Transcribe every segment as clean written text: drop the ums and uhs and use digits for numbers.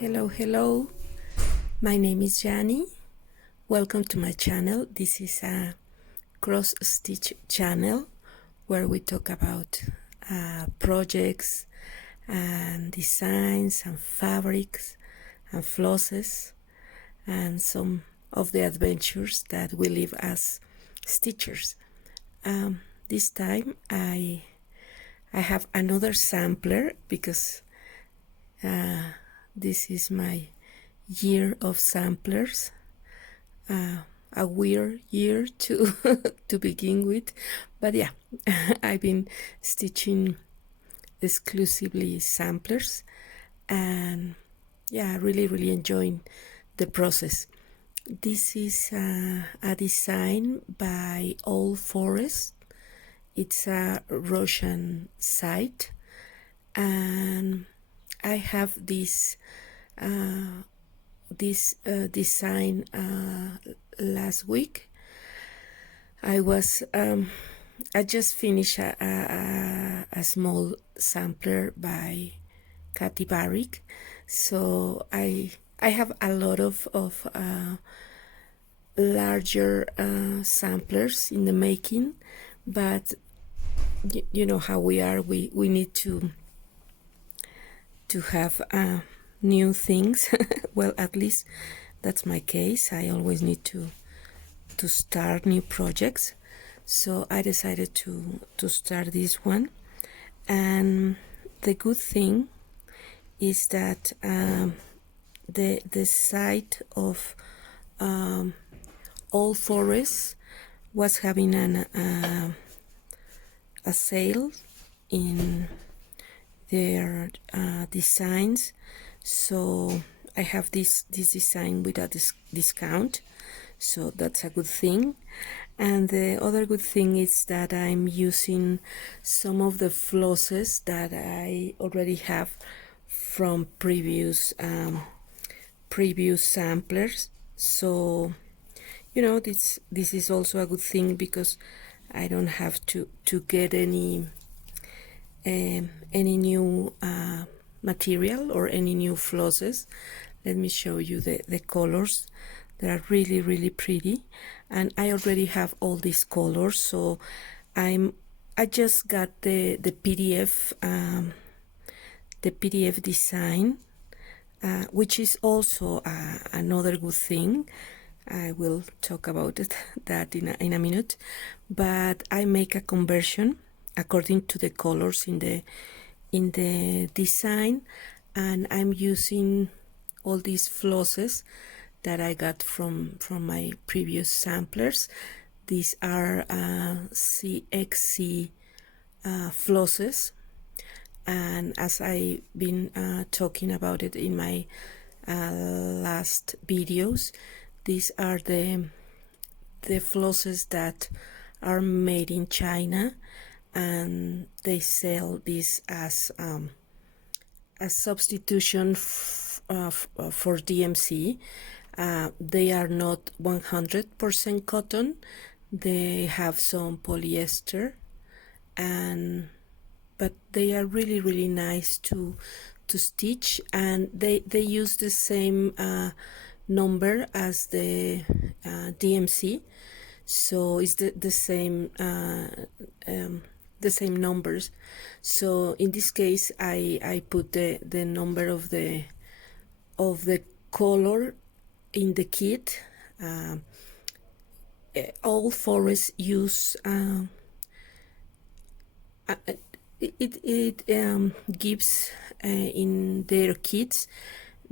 Hello, my name is Ghandi. Welcome to my channel. This is a cross stitch channel where we talk about projects and designs and fabrics and flosses and some of the adventures that we live as stitchers. This time I have another sampler because this is my year of samplers, a weird year to to begin with, but yeah, I've been stitching exclusively samplers and yeah, really enjoying the process. This is a design by Old Forest. It's a Russian site, and I have this design last week. I just finished a small sampler by Katy Barrick, so I have a lot of larger samplers in the making, but you know how we are. We need to have new things. Well, at least that's my case. I always need to start new projects, so I decided to start this one. And the good thing is that the site of Old Forest was having a sale in their designs, so I have this design with a discount, so that's a good thing. And the other good thing is that I'm using some of the flosses that I already have from previous samplers, so you know, this is also a good thing because I don't have to get any new material or any new flosses. Let me show you the colors. They are really pretty, and I already have all these colors, so I just got the PDF design, which is also another good thing. I will talk about that in a minute, but I make a conversion according to the colors in the design, and I'm using all these flosses that I got from my previous samplers. These are CXC flosses, and as I've been talking about it in my last videos, these are the flosses that are made in China, and they sell this as a substitution for DMC. They are not 100% cotton. They have some polyester, but they are really nice to stitch, and they use the same number as the DMC, so it's the same numbers. So in this case I put the number of the color in the kit. All forests use it gives in their kits.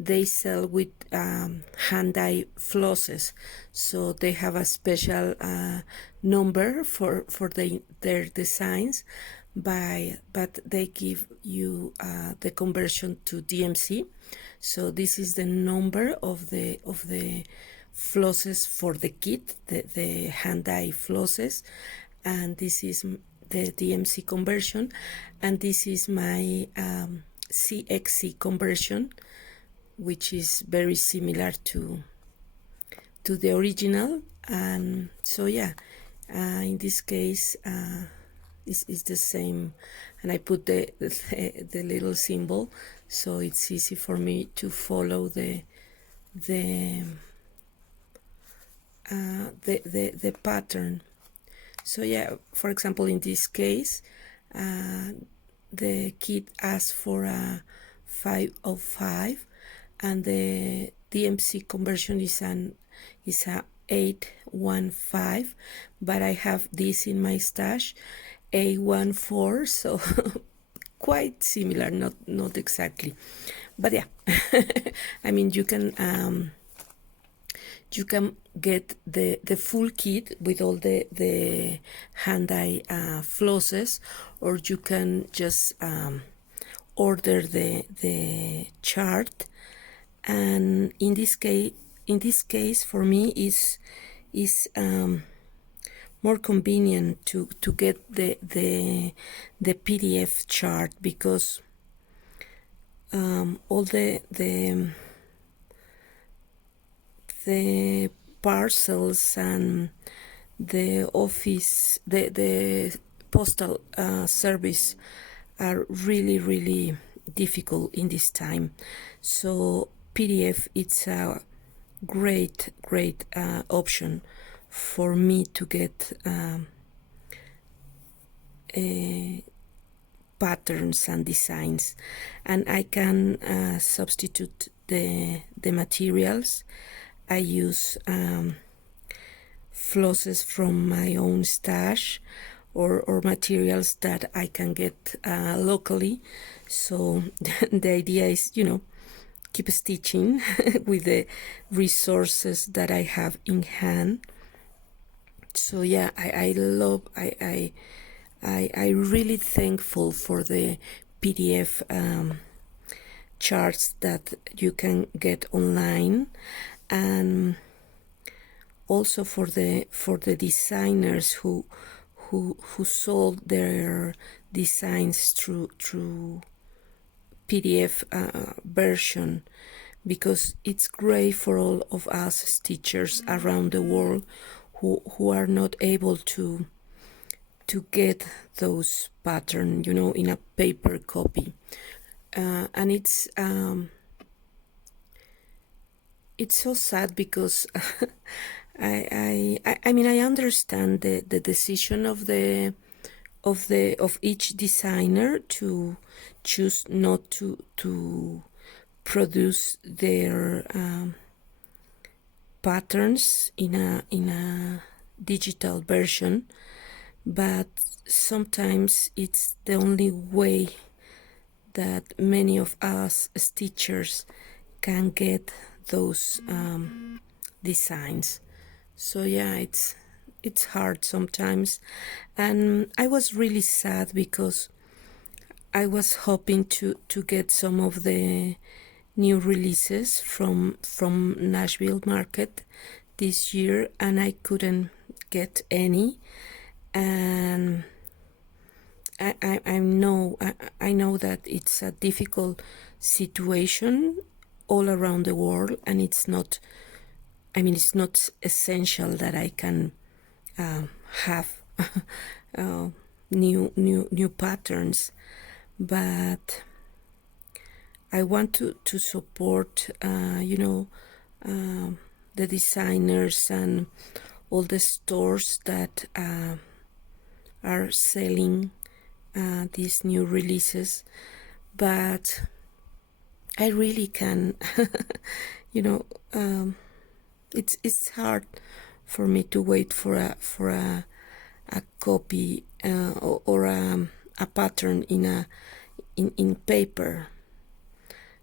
They sell with hand-dye flosses, so they have a special number for their designs, but they give you the conversion to DMC. So this is the number of the flosses for the kit, the hand-dye flosses, and this is the DMC conversion, and this is my CXC conversion, which is very similar to the original. And so yeah, in this case is the same, and I put the little symbol so it's easy for me to follow the pattern. So yeah, for example, in this case, the kit asks for a 505, and the DMC conversion is a 815, but I have this in my stash, 814, so quite similar, not exactly, but yeah. I mean, you can get the full kit with all the hand-dye flosses, or you can just order the chart. And in this case for me is more convenient to get the PDF chart, because all the parcels and the office, the postal service are really difficult in this time. So PDF, it's a great option for me to get patterns and designs, and I can substitute the materials. I use flosses from my own stash, or materials that I can get locally. So the idea is, keep stitching with the resources that I have in hand. So yeah, I love, I really thankful for the PDF charts that you can get online, and also for the designers who sold their designs through PDF version, because it's great for all of us stitchers around the world who are not able to get those patterns, in a paper copy. And it's so sad, because I mean, I understand the decision of each designer to choose not to produce their patterns in a digital version, but sometimes it's the only way that many of us stitchers can get those designs. So yeah, it's hard sometimes, and I was really sad because I was hoping to get some of the new releases from Nashville market this year, and I couldn't get any. And I know that it's a difficult situation all around the world, and it's not essential that I can have new patterns, but I want to support the designers and all the stores that are selling these new releases, but I really can it's hard for me to wait for a copy or a pattern in paper.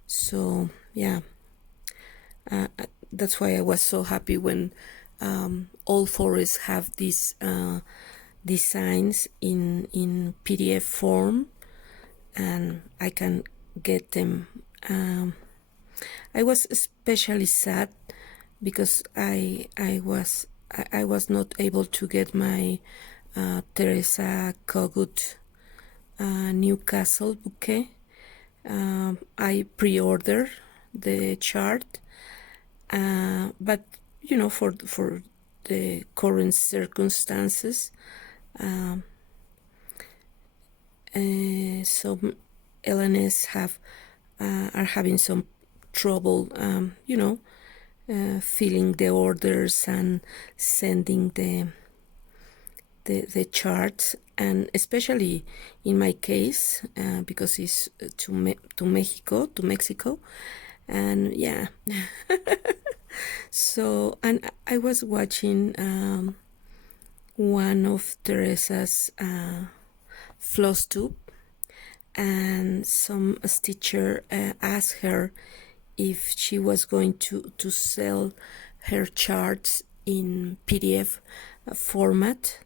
So yeah, that's why I was so happy when all forests have these designs in PDF form, and I can get them. I was especially sad because I was not able to get my Teresa Kogut Newcastle bouquet. I pre-ordered the chart, but for the current circumstances, some LNS have are having some trouble, filling the orders and sending the charts, and especially in my case, because it's to Mexico, and yeah. So, and I was watching one of Teresa's Flosstube, and some stitcher asked her if she was going to sell her charts in PDF format,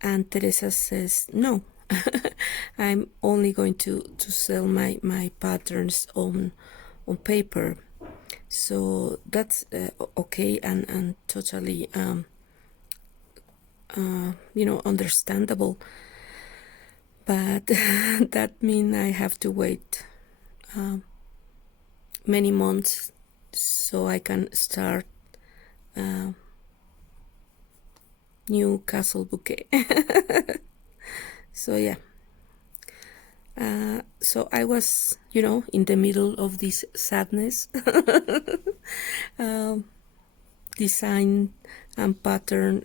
and Teresa says no. I'm only going to sell my patterns on paper. So that's okay, and totally understandable, but that means I have to wait many months so I can start new castle bouquet. So yeah, so I was in the middle of this sadness, design and pattern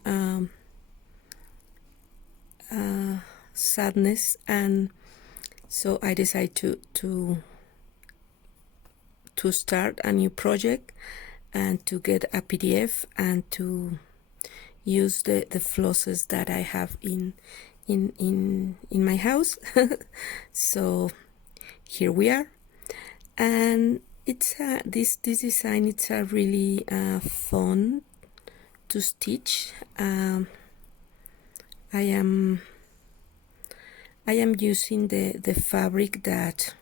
sadness, and so I decided to start a new project and to get a PDF and to use the flosses that I have in my house. So here we are, and it's this design, it's a really fun to stitch. I am using the fabric that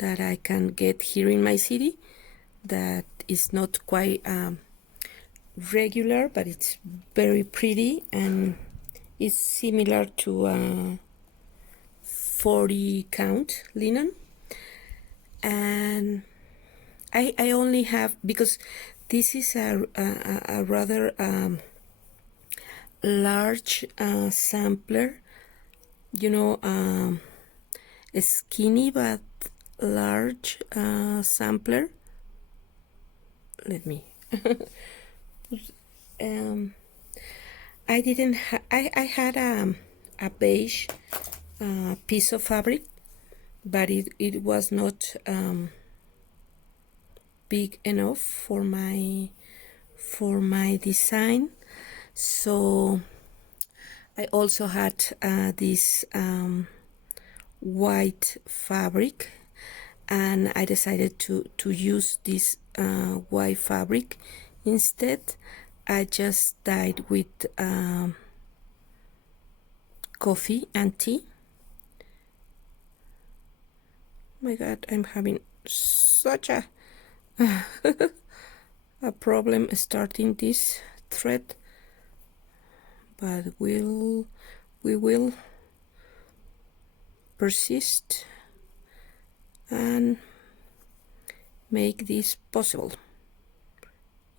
I can get here in my city, that is not quite regular, but it's very pretty, and it's similar to 40 count linen. And I only have, because this is a rather large sampler, skinny but large sampler. Let me I didn't I had a beige piece of fabric, but it was not big enough for my design. So I also had this white fabric, and I decided to use this white fabric instead. I just dyed with coffee and tea. Oh my god, I'm having such a a problem starting this thread, but we will persist and make this possible.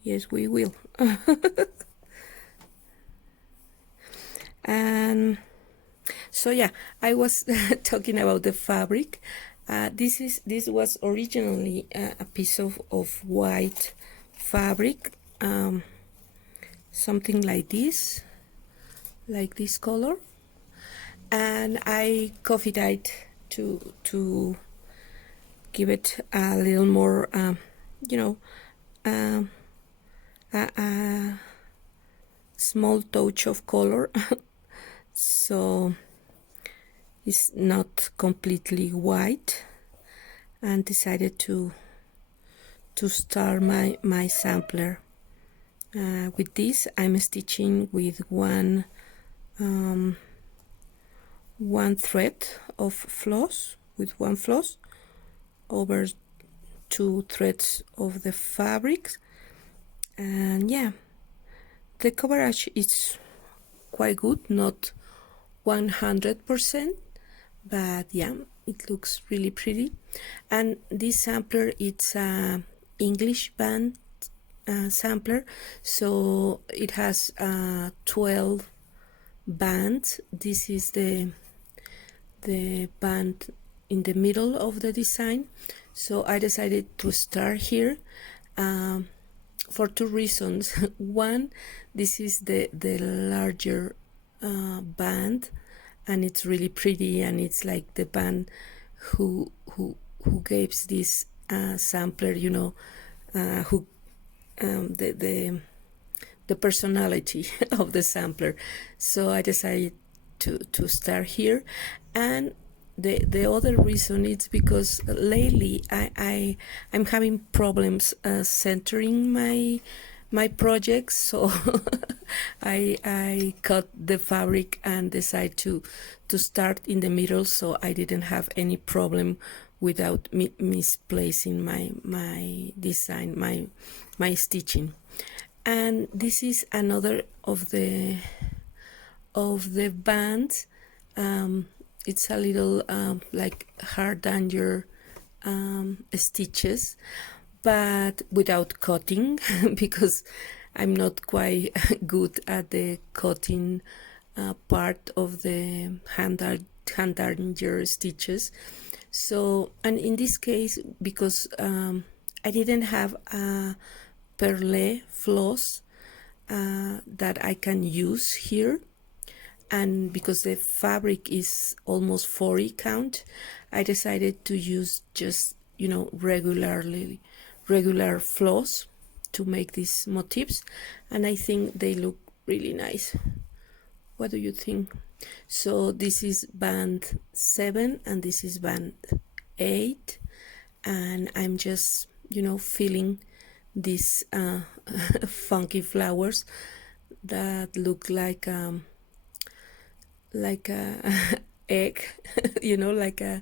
Yes, we will. And so yeah, I was talking about the fabric. This was originally a piece of white fabric, something like this color, and I coffee dyed to give it a little more a small touch of color. So it's not completely white, and decided to start my sampler. With this, I'm stitching with one thread of floss, with one floss over 2 threads of the fabrics. And yeah, the coverage is quite good, not 100%, but yeah, it looks really pretty. And this sampler, it's a English band sampler, so it has 12 bands. This is the band in the middle of the design. So I decided to start here for two reasons. One, this is the larger band, and it's really pretty, and it's like the band who gives this sampler, you know, who the personality of the sampler. So I decided to start here. And the other reason is because lately I'm having problems centering my projects, so I cut the fabric and decided to start in the middle, so I didn't have any problem without misplacing my design, my stitching. And this is another of the bands. It's a little like hard danger stitches, but without cutting because I'm not quite good at the cutting part of the hand danger stitches. So, and in this case, because I didn't have a perle floss that I can use here, and because the fabric is almost 40 count, I decided to use just, you know, regular floss to make these motifs, and I think they look really nice. What do you think? So this is band 7 and this is band 8, and I'm just, you know, feeling these funky flowers that look like a egg, you know, like a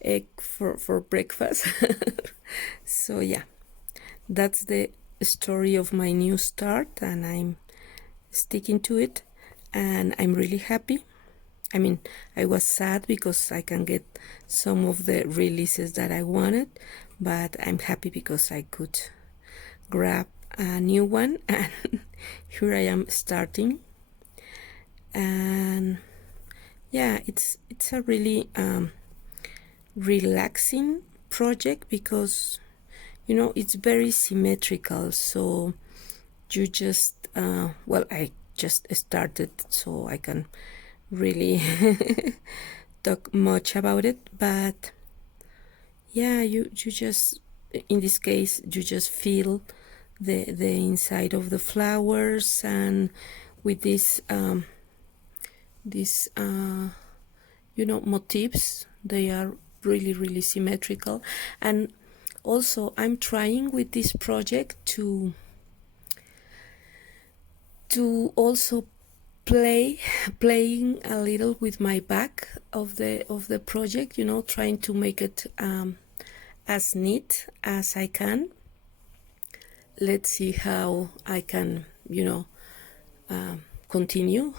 egg for breakfast. So yeah, that's the story of my new start, and I'm sticking to it, and I'm really happy. I mean, I was sad because I can get some of the releases that I wanted, but I'm happy because I could grab a new one, and here I am starting. And yeah, it's a really relaxing project because, you know, it's very symmetrical. So you just well, I just started, so I can really talk much about it, but yeah, you just, in this case, you just feel the inside of the flowers, and with this you know, motifs, they are really symmetrical. And also I'm trying with this project to also playing a little with my back of the project, you know, trying to make it as neat as I can. Let's see how I can, you know, continue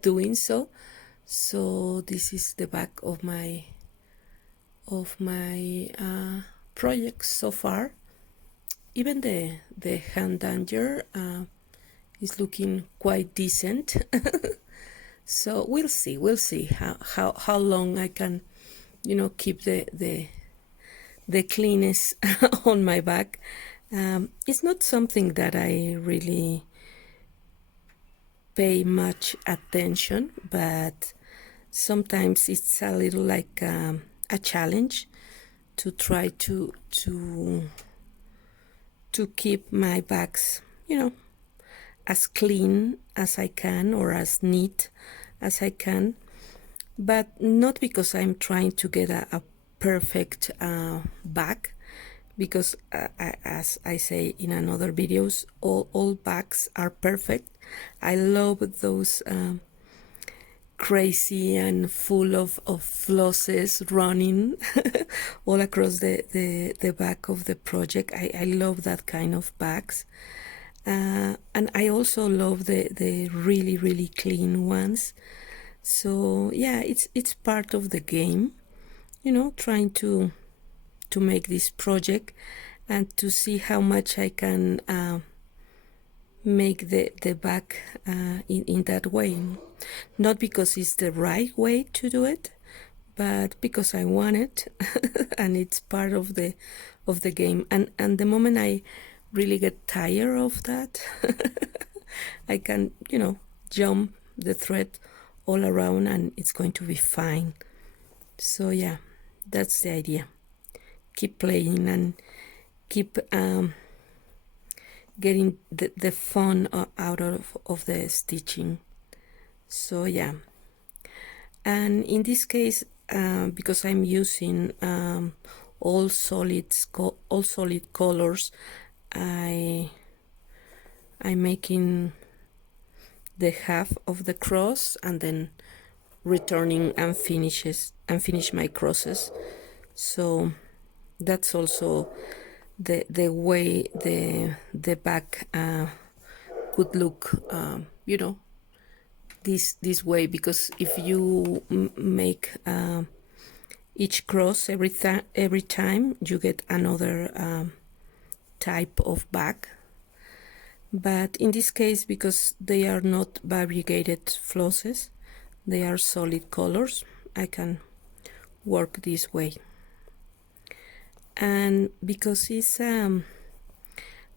doing so. So this is the back of my project so far. Even the hand danger is looking quite decent. So we'll see how long I can, you know, keep the cleanness on my back. It's not something that I really pay much attention, but sometimes it's a little like a challenge to try to keep my bags, you know, as clean as I can or as neat as I can, but not because I'm trying to get a perfect bag, because as I say in another videos, all bags are perfect. I love those crazy and full of flosses running all across the back of the project. I love that kind of bags. And I also love the really clean ones. So yeah, it's part of the game, you know, trying to make this project and to see how much I can make the back in that way. Not because it's the right way to do it, but because I want it and it's part of the game. And the moment I really get tired of that, I can, jump the thread all around and it's going to be fine. So yeah, that's the idea. Keep playing and keep getting the fun out of the stitching. So yeah, and in this case, because I'm using all solid colors, I'm making the half of the cross and then returning and finish my crosses. So that's also the way the back could look, this way, because if you make each cross every time, you get another type of back. But in this case, because they are not variegated flosses, they are solid colors, I can work this way. And because it's a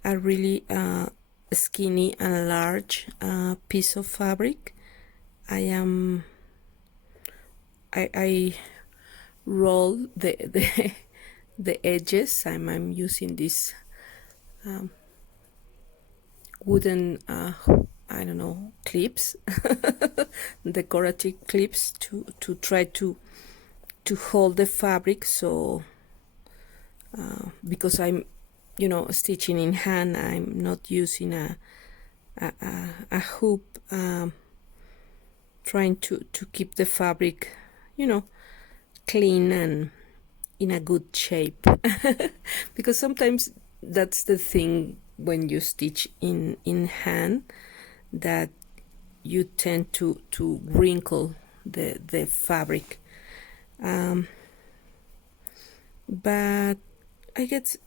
really skinny and large piece of fabric, I roll the edges. I'm using this wooden I don't know, clips, decorative clips, to try to hold the fabric. So because I'm stitching in hand, I'm not using a hoop, trying to keep the fabric clean and in a good shape. Because sometimes that's the thing when you stitch in hand, that you tend to wrinkle the fabric. But I guess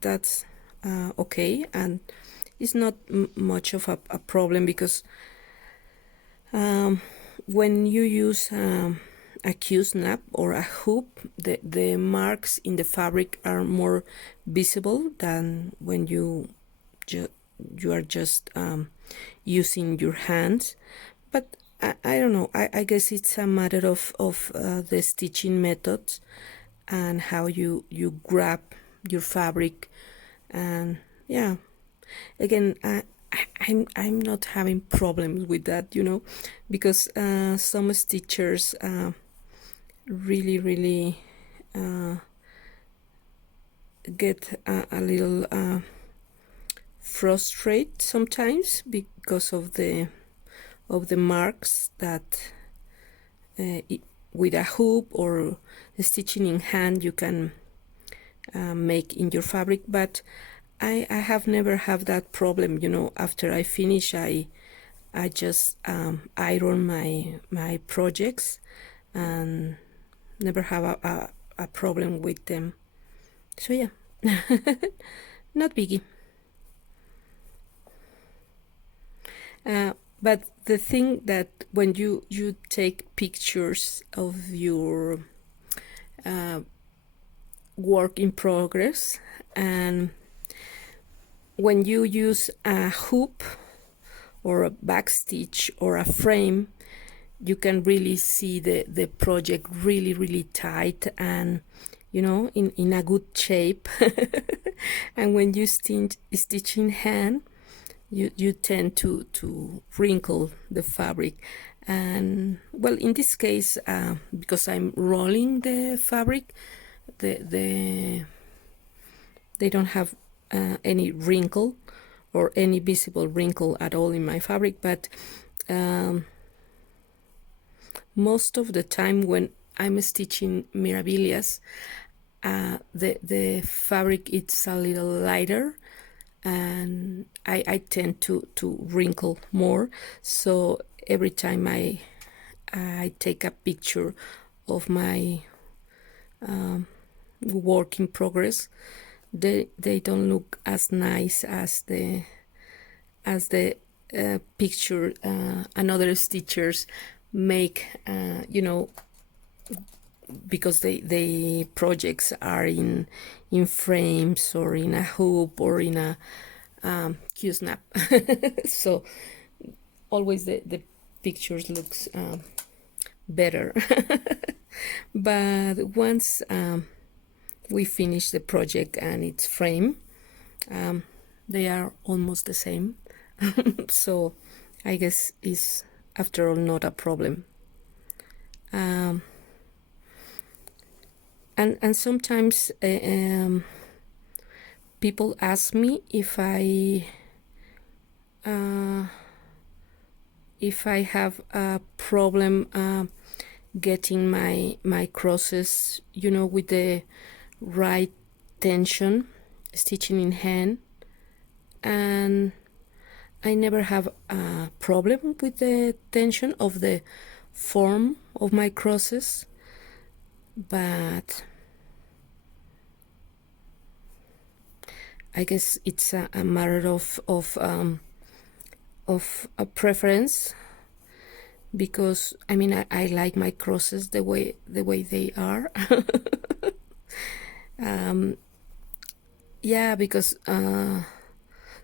that's okay, and it's not much of a problem, because when you use a Q-snap or a hoop, the marks in the fabric are more visible than when you are just using your hands. But I don't know, I guess it's a matter of the stitching methods and how you grab your fabric. And yeah, again, I'm not having problems with that, because some stitchers really get a little frustrated sometimes because of the marks that with a hoop or stitching in hand you can make in your fabric. But I have never had that problem. After I finish, I just iron my projects and never have a problem with them. So yeah, not biggie. But the thing that when you take pictures of your work in progress, and when you use a hoop or a backstitch or a frame, you can really see the project really tight and in a good shape. And when you stitch in hand, you tend to wrinkle the fabric. And well, in this case, because I'm rolling the fabric, they don't have any wrinkle or any visible wrinkle at all in my fabric. But most of the time when I'm stitching Mirabilias, the fabric is a little lighter, and I tend to wrinkle more. So every time I take a picture of my work in progress, they don't look as nice as the as the picture another stitchers make, because the projects are in frames or in a hoop or in a Q-snap. So always the pictures looks better. But once we finish the project and it's frame, they are almost the same. So I guess it's after all not a problem. And sometimes people ask me if I have a problem getting my crosses, with the right tension, stitching in hand. And I never have a problem with the tension of the form of my crosses, but I guess it's a matter of a preference, because I mean I like my crosses the way they are. Yeah, because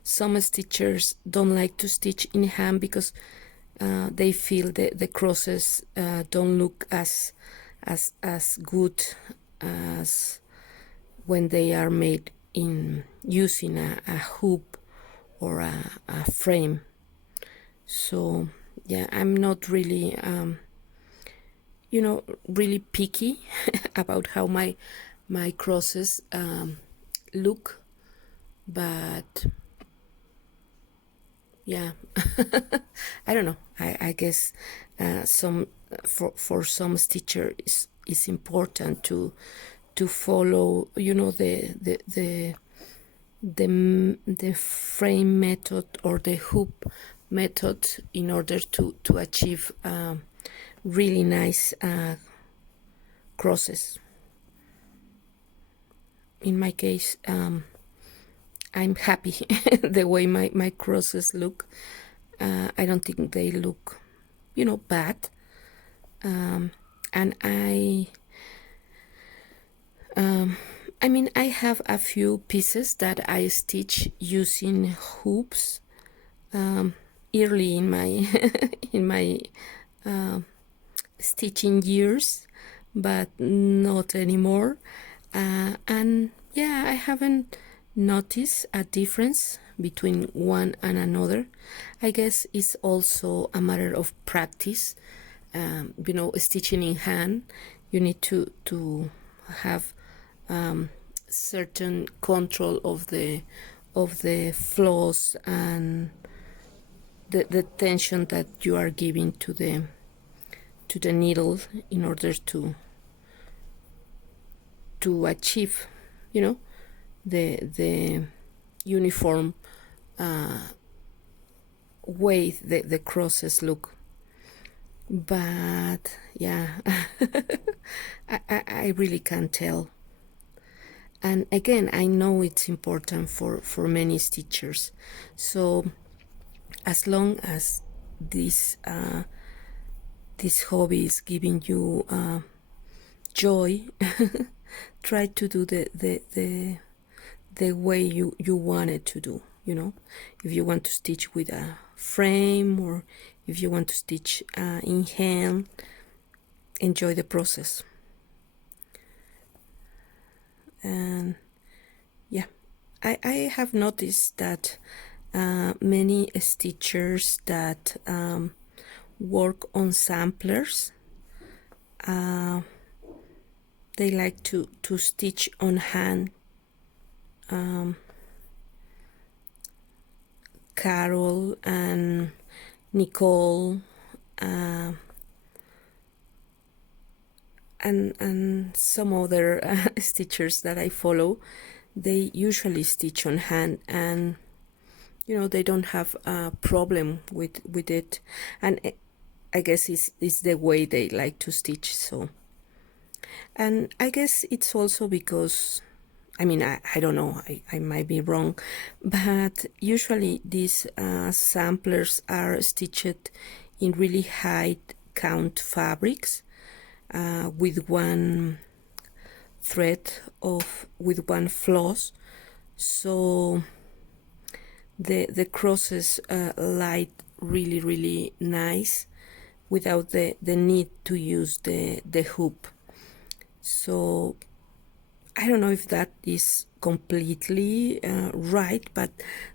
some stitchers don't like to stitch in hand because they feel the crosses don't look as good as when they are made in using a hoop or a frame. So yeah, I'm not really really picky about how my crosses look, but yeah. I don't know, I guess for some stitcher is important to follow the frame method or the hoop method in order to achieve really nice crosses. In my case, I'm happy the way my crosses look. I don't think they look bad. And I mean, I have a few pieces that I stitch using hoops early in my in my stitching years, but not anymore. And yeah, I haven't noticed a difference between one and another. I guess it's also a matter of practice. Stitching in hand, you need to have certain control of the floss and the tension that you are giving to the needle in order to achieve the uniform way the crosses look. But yeah, I really can't tell. And again, I know it's important for many stitchers. So as long as this hobby is giving you joy, try to do the way you want it to do. If you want to stitch with a frame or if you want to stitch in hand, enjoy the process. And yeah, I have noticed that many stitchers that work on samplers, they like to stitch on hand. Carol and Nicole and some other stitchers that I follow, they usually stitch on hand, and they don't have a problem with it. And I guess it's the way they like to stitch. So, and I guess it's also because I mean, I don't know, I might be wrong, but usually these samplers are stitched in really high count fabrics with one thread with one floss, so the crosses lie really nice without the need to use the hoop. So I don't know if that is completely right, but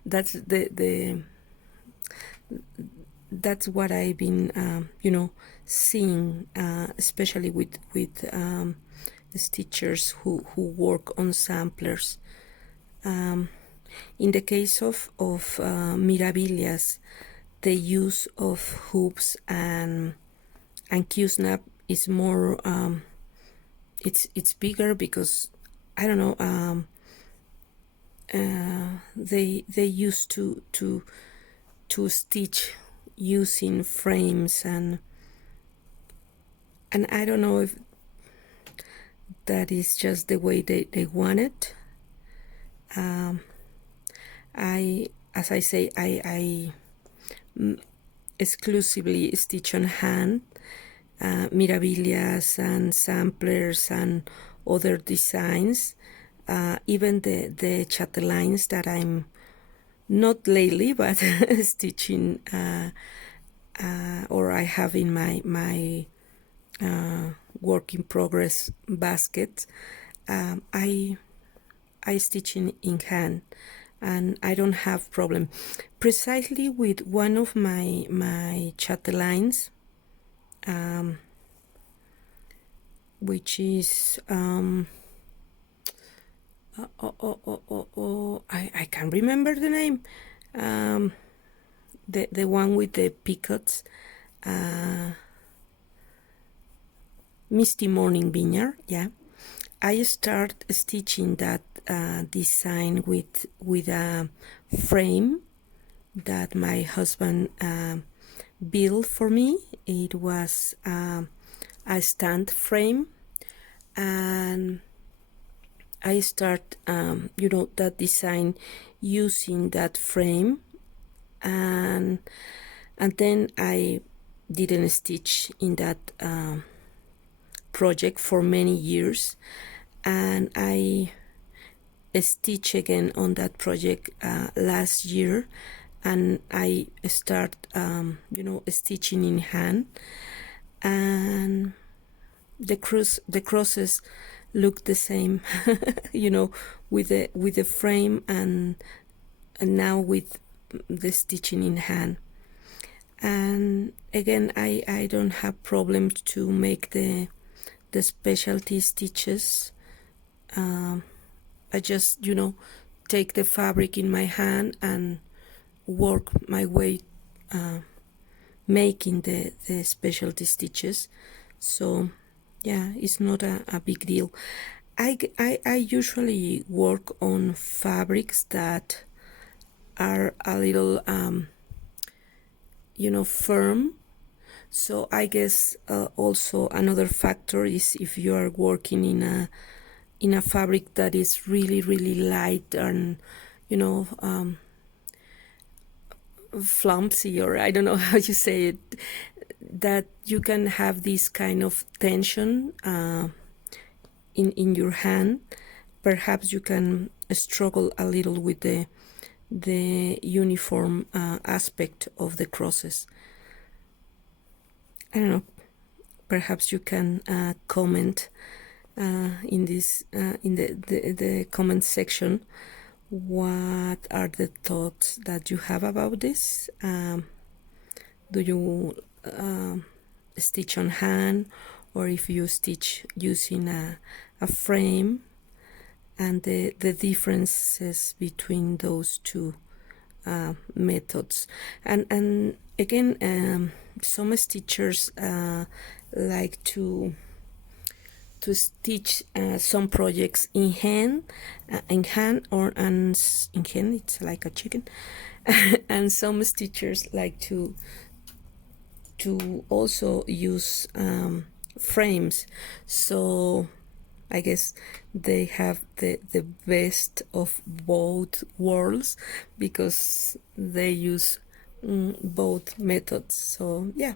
that's that's what I've been seeing, especially with stitchers who work on samplers. In the case of Mirabillas, the use of hoops and Q-snap is more it's bigger because I don't know, they used to stitch using frames, and I don't know if that is just the way they want it. As I say, I exclusively stitch on hand, Mirabillas and samplers and other designs, even the chatelaines that I'm not lately but stitching, or I have in my work in progress basket. I stitch in hand, and I don't have problem precisely with one of my chatelaines, which is I can't remember the name, the one with the picots, Misty Morning Vineyard. Yeah, I start stitching that design with a frame that my husband built for me. It was a stand frame, and I start that design using that frame, and then I didn't stitch in that project for many years, and I stitch again on that project last year, and I start stitching in hand, and the crosses look the same with the frame and now with the stitching in hand. And again, I don't have problems to make the specialty stitches. I just take the fabric in my hand and work my way making the specialty stitches. So yeah, it's not a big deal. I usually work on fabrics that are a little firm. So I guess also another factor is if you are working in a fabric that is really light and flumpy, or I don't know how you say it, that you can have this kind of tension in your hand. Perhaps you can struggle a little with the uniform aspect of the crosses. I don't know, perhaps you can comment in this in the comment section what are the thoughts that you have about this. Do you stitch on hand, or if you stitch using a frame, and the differences between those two methods. And again, some stitchers like to stitch some projects in hand, or in hand, it's like a chicken. And some stitchers like to also use frames. So I guess they have the best of both worlds because they use both methods. So yeah,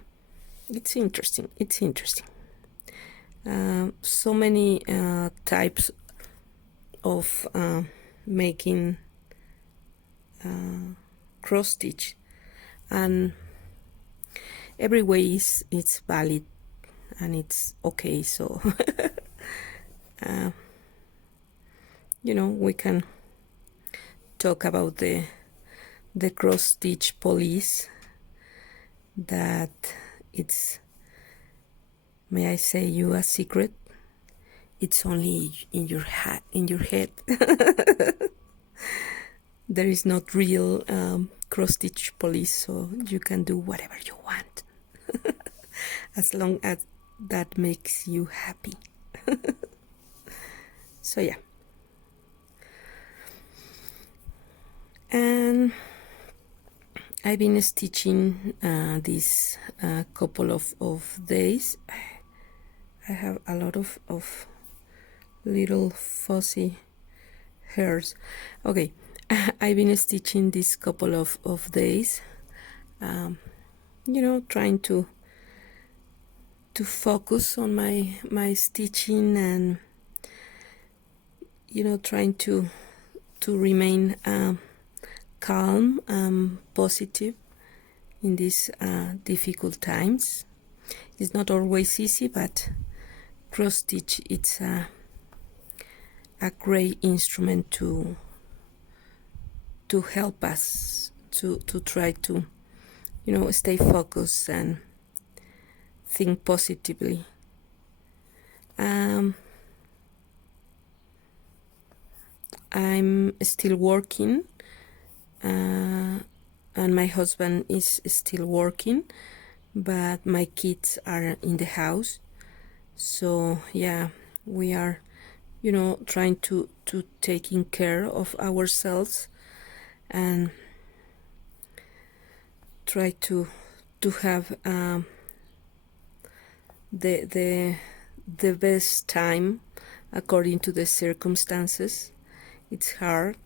it's interesting. It's interesting. So many types of making cross stitch, and every way is it's valid and it's okay. So you know, we can talk about the cross stitch police, that it's, may I say you a secret, it's only in your head. There is not real cross stitch police, so you can do whatever you want as long as that makes you happy. So yeah, and I've been stitching this couple of days. I have a lot of little fuzzy hairs. Okay, I've been stitching this couple of days, you know, trying to focus on my stitching, and you know, trying to remain calm and positive in these difficult times. It's not always easy, but cross stitch, it's a great instrument to help us to try to, you know, stay focused and think positively. I'm still working, and my husband is still working, but my kids are in the house. So yeah, we are, you know, trying to taking care of ourselves and try to have the best time according to the circumstances. It's hard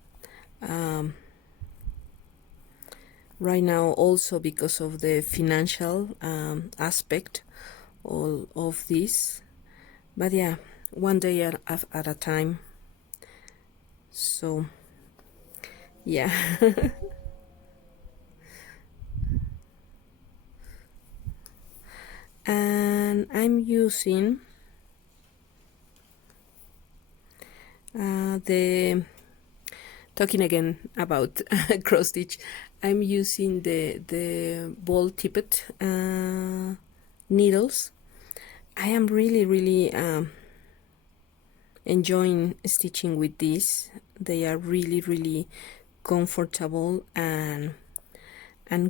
right now, also because of the financial aspect of this, but yeah, one day at a time. So yeah. And I'm using talking again about cross stitch, I'm using the ball tipped needles. I am really enjoying stitching with these. They are really comfortable and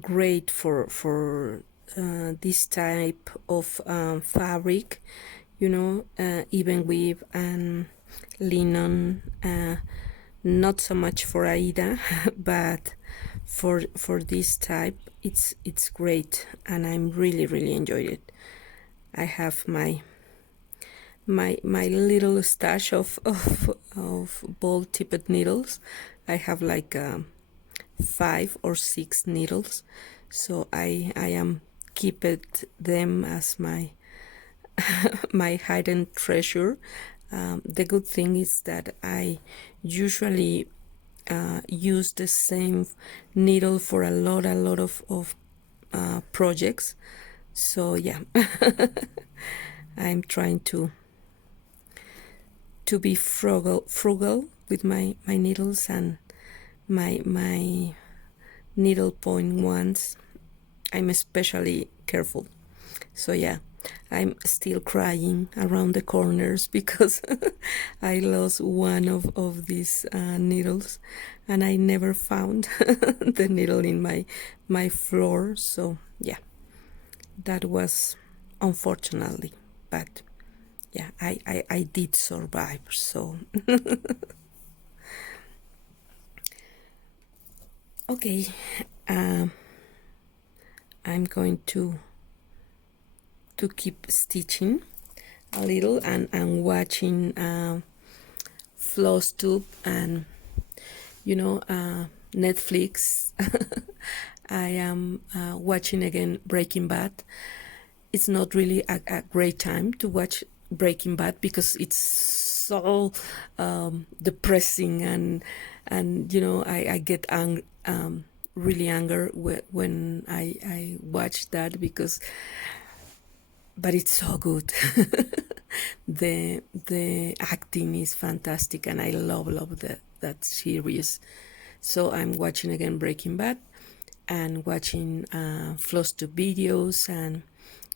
great for this type of fabric, you know, even weave and linen. Not so much for Aida, but for this type, it's great, and I'm really enjoyed it. I have my little stash of ball tipped needles. I have like 5 or 6 needles, so I am keep it them as my my hidden treasure. The good thing is that I usually use the same needle for a lot of projects. So yeah, I'm trying to be frugal with my needles, and my needle point ones, I'm especially careful. So yeah, I'm still crying around the corners because I lost one of these needles, and I never found the needle in my floor. So yeah, that was unfortunately, but yeah, I did survive. So okay, I'm going to keep stitching. a little and watching Flosstube and Netflix. I am watching again Breaking Bad. It's not really a great time to watch Breaking Bad because it's so depressing and I get really angry when I watch that because, but it's so good. the acting is fantastic and I love that series. So I'm watching again Breaking Bad and watching Flosstube videos and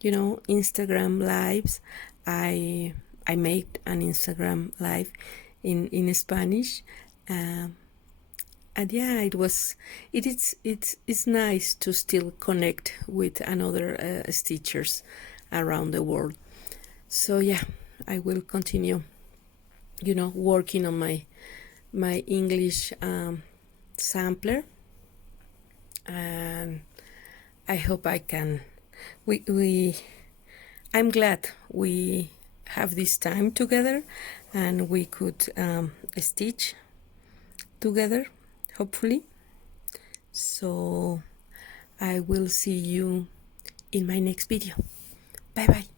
Instagram lives. I made an Instagram live in Spanish, and yeah, it's nice to still connect with another stitchers around the world. So yeah, I will continue working on my English sampler, and I hope I can I'm glad we have this time together and we could stitch together, hopefully. So I will see you in my next video. Bye bye.